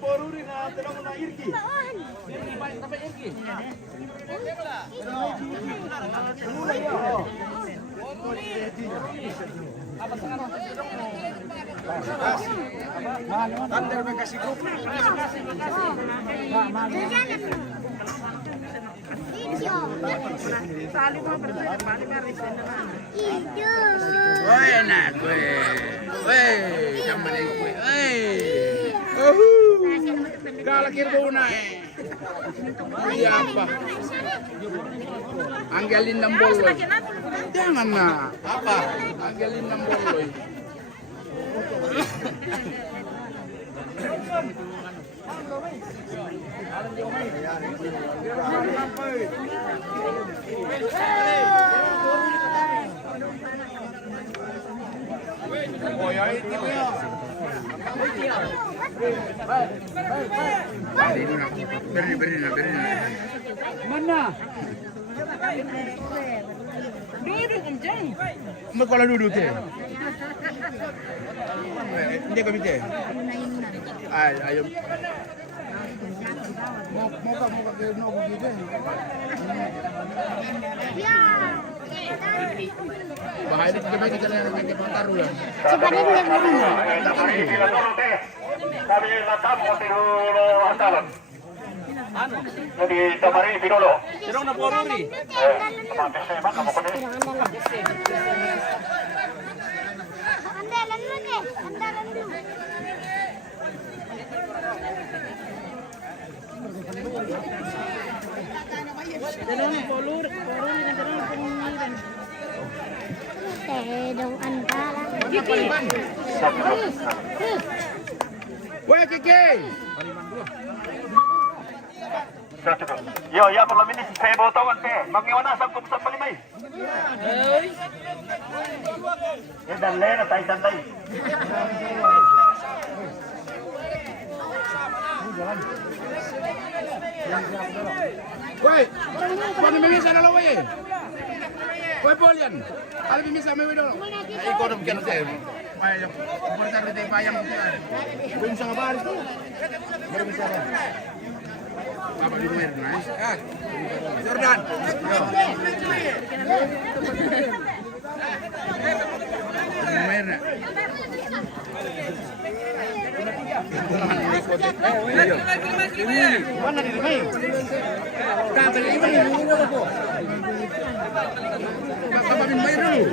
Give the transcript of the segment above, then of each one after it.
poruri na tanong na irki. Sampai irki. Tanda na kasih grup. Woi enak gue. Woi, sama nih gue. Woi. Kalau kira naik. Iya apa? Anggelin 60. Jangan nak. Apa? Anggelin 60. Oh ya itu ya. Beri. Mana? Duduk kencang. Mau kalau duduk teh. Dia kami teh. Ayo. Mau ke no begitu. Ya. Bahaya itu kita kita yang taruh lah. Coba deh lihat. Kami nakam dulu andalan. Jadi tamari dulu. Sirong na poruri. Teman saya mah kamu kene. Andalan mo ke? Andalan mo. Dong andalan. Woi Kiki. Yo, ya malam ini saya bawa tawan teh. Mangiwana sangkup sa palimay. Ya dan lena tay santai. Woi, paano mimisa na lawa eh? Woi Polian, ano mimisa may wido? Ay ko dum kano tayo. Ay, portar de bayang ko. Kung sa baris to. Mimisa ba? Papa di luar na. Ah. Jordan. Luar na. Mana di rumah? Dapat lima ini dulu. Bapak min bayar dulu.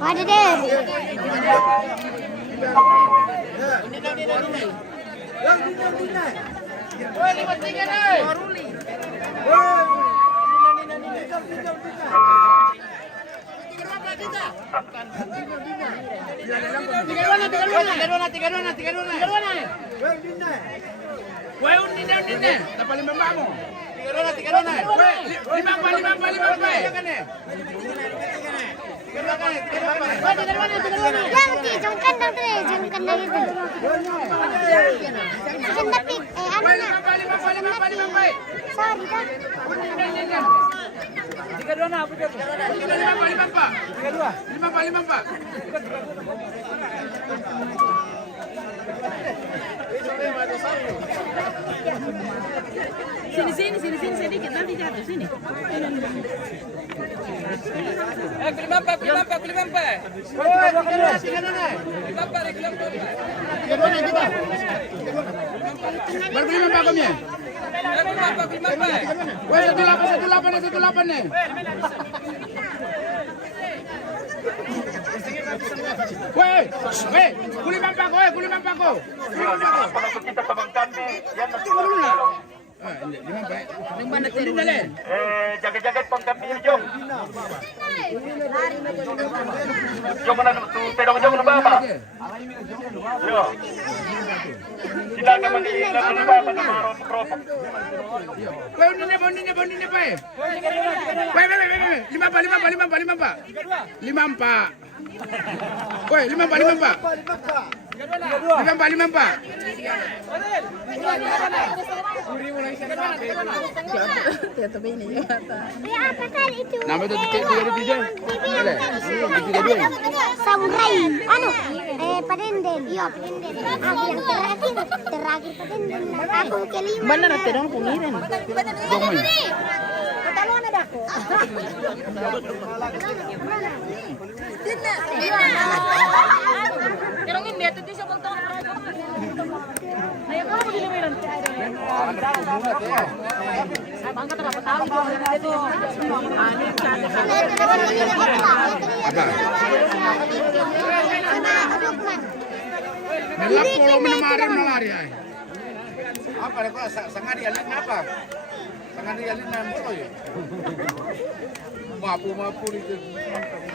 Ada deh. Woi undine. Dapat 5 mo. 3 Woi, 5. Yang di jongkan dong deh, jongkan dong itu. Jongkan tapi Woi, anu nak. 5. Sorry dah. 3 na, apa dia? 5 Pak. 5 Pak. Sini sedikit nanti jatuh sini. Kelimampa. Baru 5 Pak kami. Woi, 18 nih. Woi, kuliman Pak ko. Kalau kita teman kami yang nanti jaga-jaga pang kami jom. Jom mana tu pedong na baba. Yo. Sila naman ni baba na maro mikropo. Woi, bondine Pak. Woi, 5 Pak. 5 Pak. Woi, 5-4. Apa kali itu? Nama itu 3-3. Ada. 3-2. Samurai. Padenden. Iya, padenden. Aku yang terakhir padenden. Aku kelima. Benar ate dong pengiran. Dong main. Ketalungan ada aku. Kerong hindi ate di sa montong. Ayo kamu di lumiran. Abang kata dapat tahu itu. Apa? Nelak kalau minamarin nalari ay. Apa le ko sangari alin apa? Sangari alin na mo ya. Mapu itu.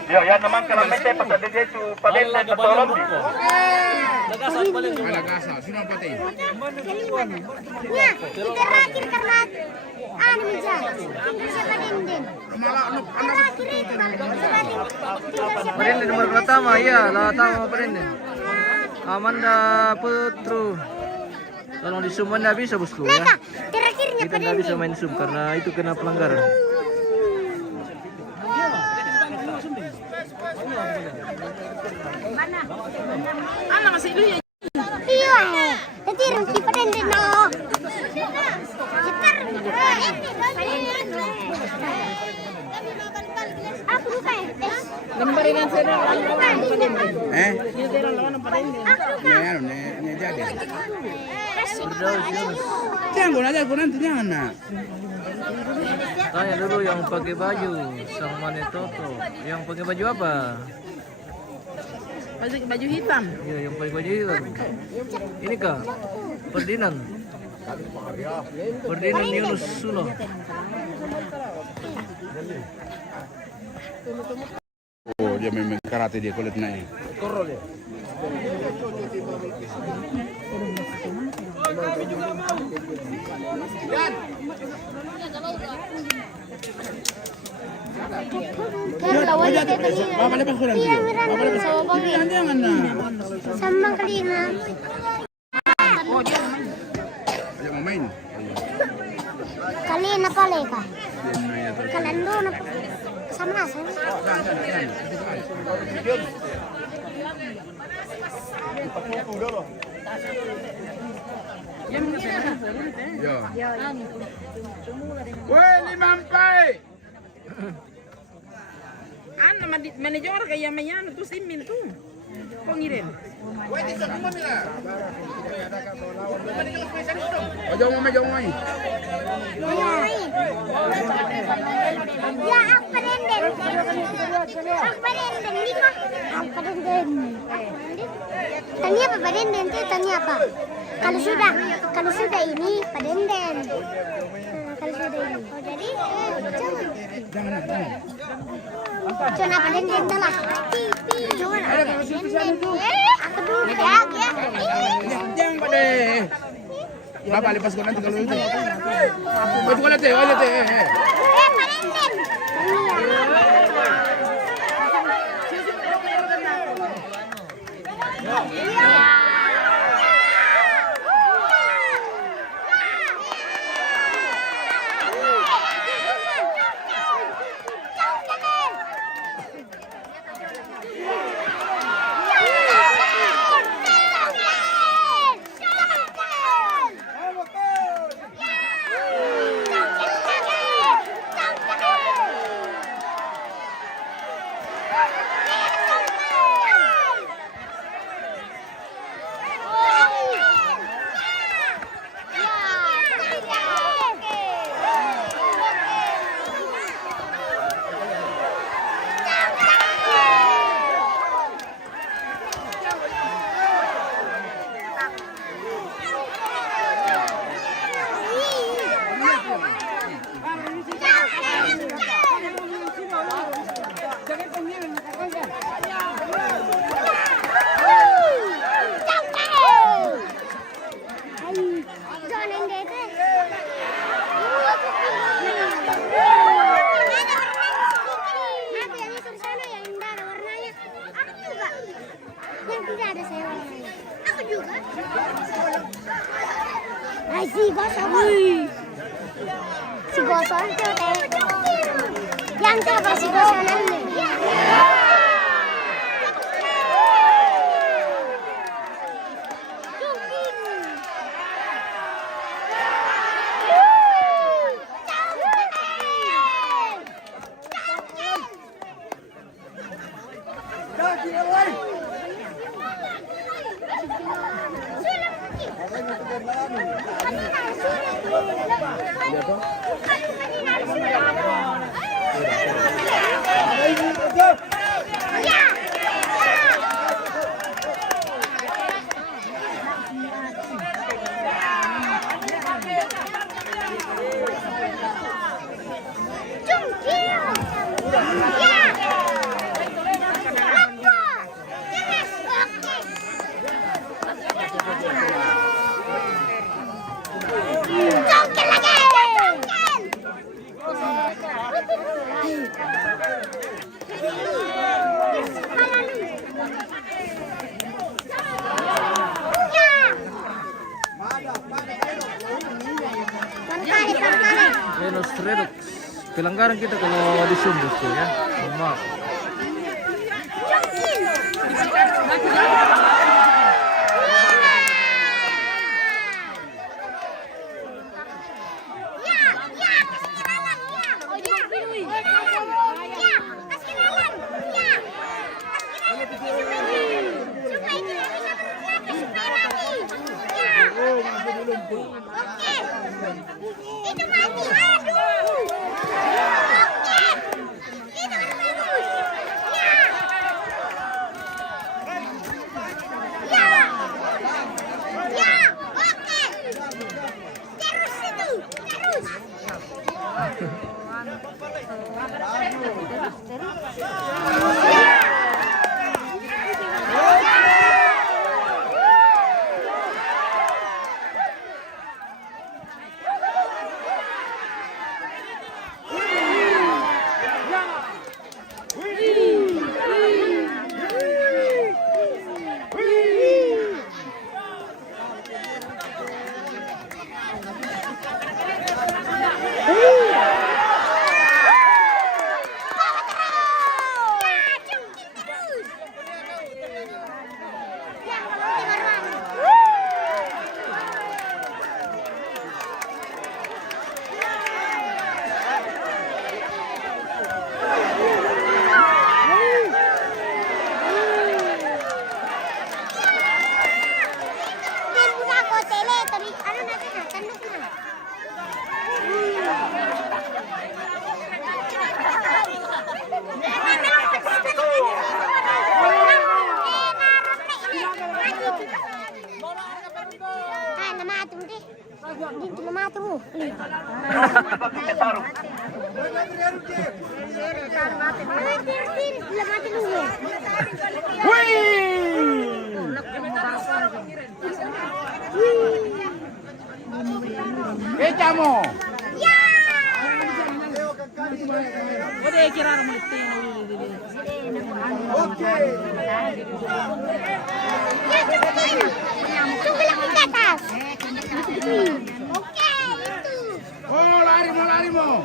Yo, yan naman kalamite pagka dito padende na torong. Malagasa, sino ang patay? Ya, terakhir karena anu meja. Tinggal siapa padenden. Terakhir itu Padenden nomor pertama, iya, tama Padenden. Amanda Putru. Tolong di zoom nggak bisa bosku ya. Terakhirnya Kita nggak bisa main zoom karena itu kena pelanggaran. Ana masih dulu ya. Iya, nanti di padenden no. Aku lupa ya. Gambarin ang sir lawan padenden. Yung sir lawan ng padenden. Nih jadi. Firdaus. Jangan aja, gua nanti jangan nak. Tanya dulu yang pakai baju sang Manetoto. Yang pakai baju apa? Baju hitam. Iya, yang pakai baju itu. Ini kah? Ferdinand. Ferdinand Yunus Suno. Oh, dia main karate dia kulit naik. Bapak lepas kurang dia. Bapak lepas. Jangan nak. Sama Kalina. Aja mau main. Kalina paleka. Kalando na sama na sama. Ya. Woi, 5-4. Ana manajer kaya mayan tu simin tu. Pengirim. Jauh main. Ya, aku padenden. Aku padenden ni kok. Aku padenden. Tanya apa padenden tu? Tanya apa? Kalau sudah ini padenden. Kalau sudah ini. Oh, jadi Jangan. cuma padenden tu lah. Aku dulu ya. Jangan pada. Bapak lepas kurang nanti kalau itu. Baju kulit teh. Padenden. tidak ada sayuran. Aku juga. Si gosok. Si gosok itu teh. Yang siapa si gosok nanti? Venus Redox. Pelanggaran kita kalau di Zoom bosku ya. Mohon maaf. Echamo. Udah kira mesti. Oh, lari mo.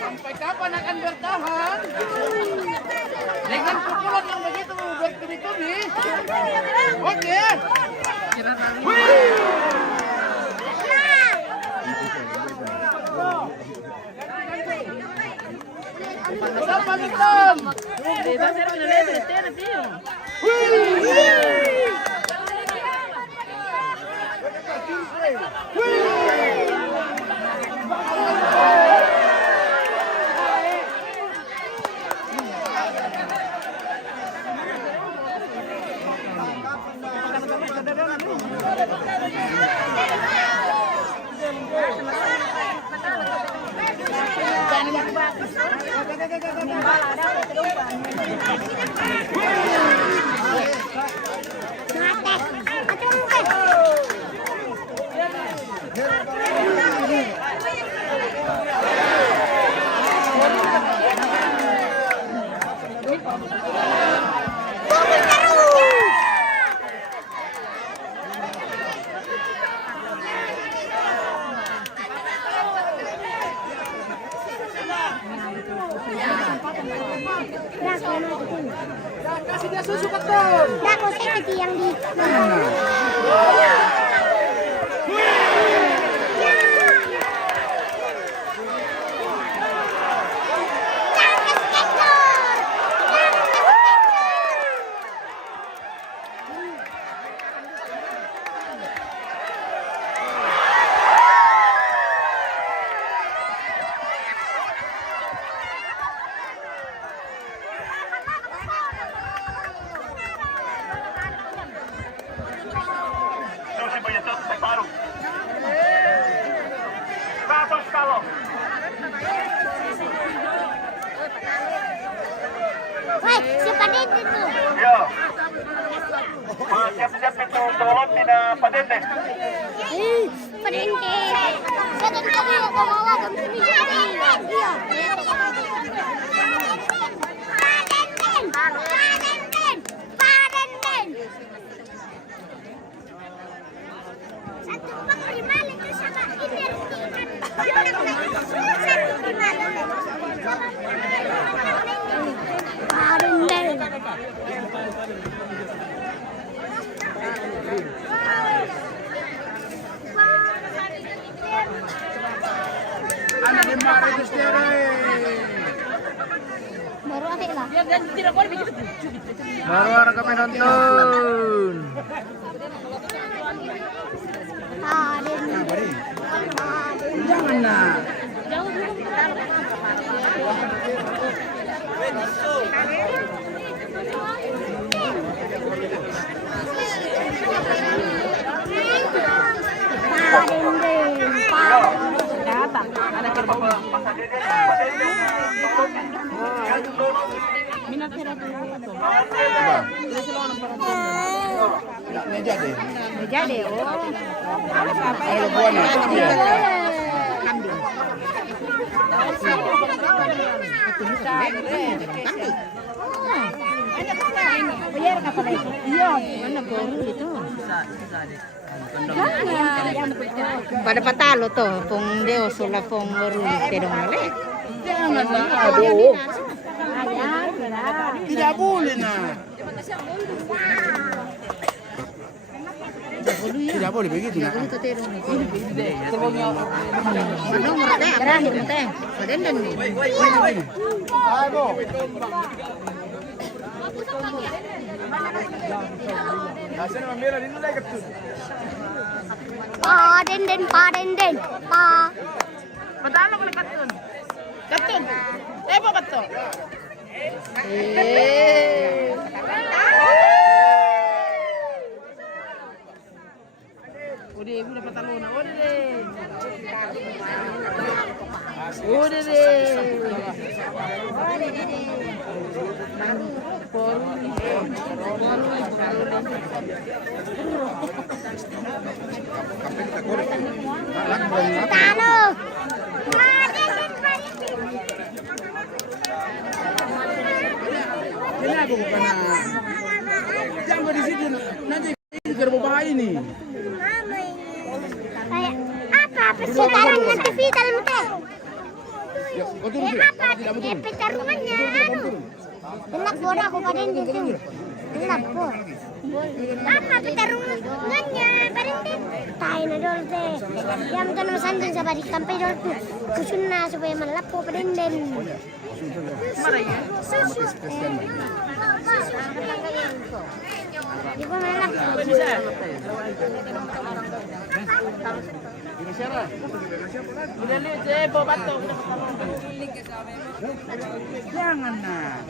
Sampai kapan akan bertahan? Dengan pukulan yang begitu bertubi-tubi. Oke. Sama hitam. Kasih dia susu keton. Dah kau sakit yang di. Woi, siapa dia itu? Ya. Siap-siap itu tolong tidak Padende. Padende. Saya tadi ya kawawa jam 9. Iya. Padenden. Satu panglima itu sama ini Anak di mari itu sendiri. baru akhir lah. Dan tidak boleh begitu. Baru ada kami nonton. Jangan nak. Meja deh. Meja deh. Ayo buana. Biar kapal itu. Iya, mana baru itu. Pada patalo to, pong deo sula pong waru terong male. Jangan nak. Aduh. Tidak boleh nak. Tidak boleh begitu nak. Ano mo teh? Berani mo teh? Padenden ni. Ayo. Padenden. Pa. Padalo ko katun. Katun. Ebo katun. Udah, udah patalona. Udah deh. Udah deh. Talo. Ini aku bukan nak. Jangan di situ nanti berbahaya ini. Kayak apa pesitaran nanti vital teh? Ya, kau turun. Apa? Pertarungannya anu. Enak bola aku pada di sini. Enak bola. Apa pertarungannya? Parintin. Tahu na dol teh. Yang tanam sanding sa balik sampai dol tu. Kusunna supaya malapo parintin. Maraya. Di ko malak. Udah lihat je bobato. Jangan nak.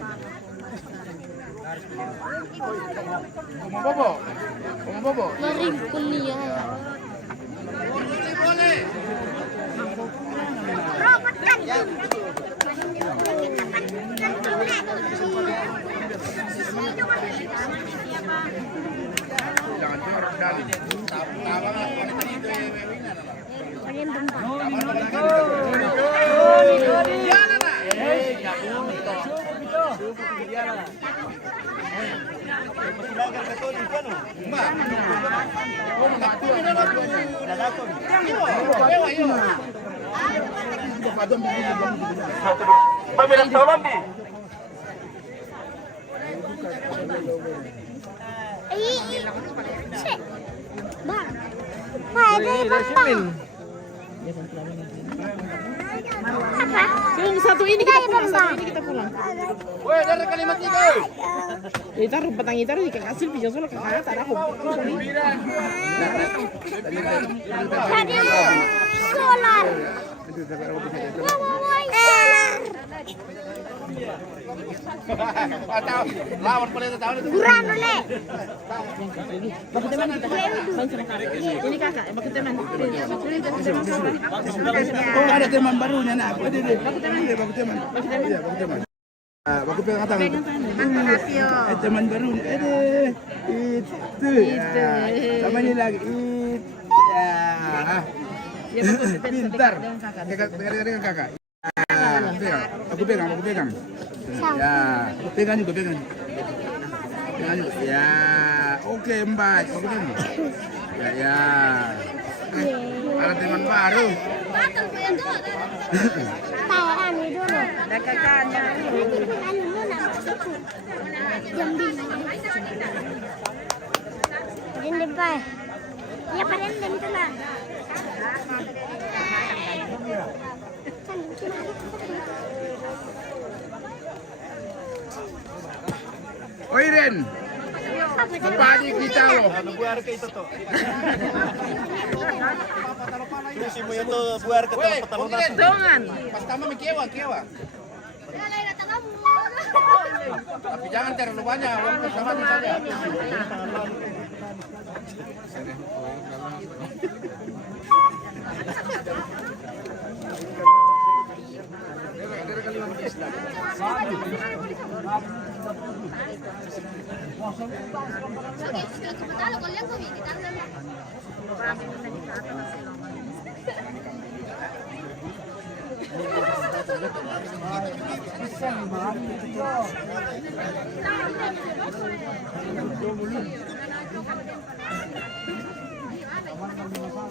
Bobo. Bobo. Lari kuliah. Robot kan. Pamilang tolong di. Yung satu ini kita pulang, satu ini kita pulang. Woi, dari kalimat 3. Itaruh patang itaruh ikan asin pijo solo kakak tak aku. Tadi solar. Atau lawan pelita tahun itu. Kurang oleh. Baku teman kita. Main sama kakak. Ini kakak, baku teman. Oh, ada teman barunya nak. Baku teman. Baku teman. Iya, baku teman. Baku pegang tangan. Makasih yo. Teman baru. Itu. Sama ini lagi. Ya. Pintar. Dengan kakak. Aku pegang. Ya, pegang juga. Pegang juga. Ya, oke Mbak. Aku pegang. Ya. Ada teman baru. Tahan dulu. Ada kakaknya. Parenden pa. Ya parenden tu lah. Oi Ren. Pagi kita loh. Buar ke itu tuh. Si mo ito buar ke Woi, patalunan. Dongan. pas tama may kewa. Tapi jangan terlalu banyak, uang bersama saja.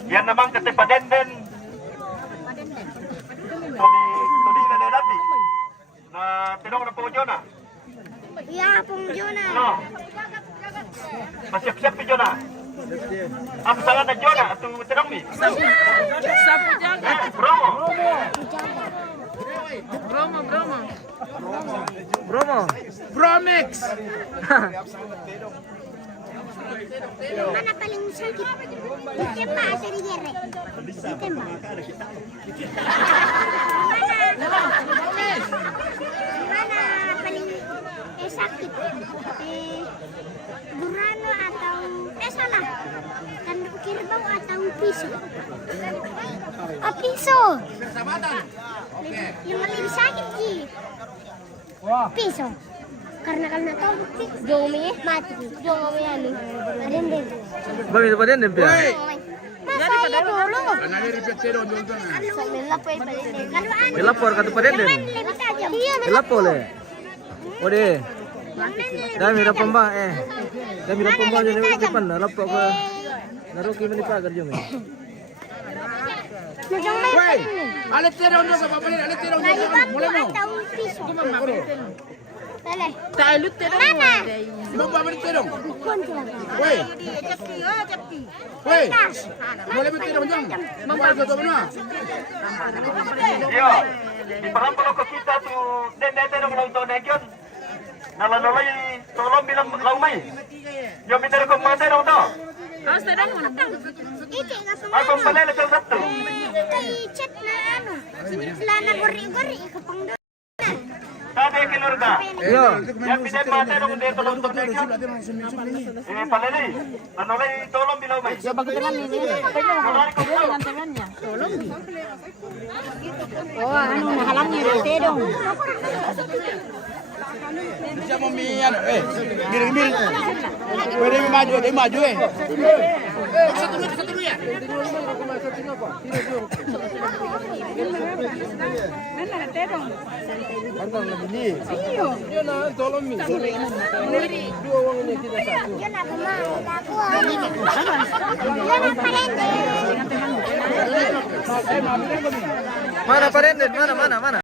Yan naman kasi padenden. Todi na nalabi. Na tinong na po Jona. Ya pong Jona. No. Masyak-syak pi Jona. Ang sangat na Jona at tinong mi. Sapu jaga. Bromo. Bromo. Promex. Mana paling sakit? Ditembak atau digerek? Ditembak. Mana paling sakit? Burano atau salah? Tanduk kerbau atau pisau? Oh pisau. Yang lebih sakit sih. Pisau. Karena tahu jomnya mati, jomnya anu. Padenden. Bang itu padenden pia. Woi, Masa ya dulu? karena dia repetero nonton. Kalau anu. Melapor kata padenden. Lebih tajam. Iya, Melapor le. Ode. Dami rapamba Dami rapamba jadi depan lapor ke. Naruki menipagar jom. Woi, alat tero nonton apa ni? Alat tero nonton. Mulai mo. Talut terus. Mana? Ibang ba tero? Kunci lang. Woi. Woi. Mulai mo tero nonton. Mampai ko to na. Yo. Di parampolo ko kita tu dende ng nonton na kyon. Nalalolay tolong bilang laumay. Yo minero ko mate raw to. Awas terang mana? Iti nga Ako sumama. pala sa satto. Kay chat na ano. Lana gori-gori ikapang doon. Sabi kilurda. Yo. Yan pinay mate raw dito nonton na kyon. Palali. Nalalay tolong bilang may. Bagus teman ini. Nalalay ko to. Temannya. Tolong. Oh, anu halangnya dari dong. Siya mo miyan. Miring. Pwede maju, dia maju eh. Pantang lebih ni. Dia nak tolong mi. Dua orang ini kita satu. Dia nak pemau, aku. Dia nak parende. Mana Pak Renden? Mana?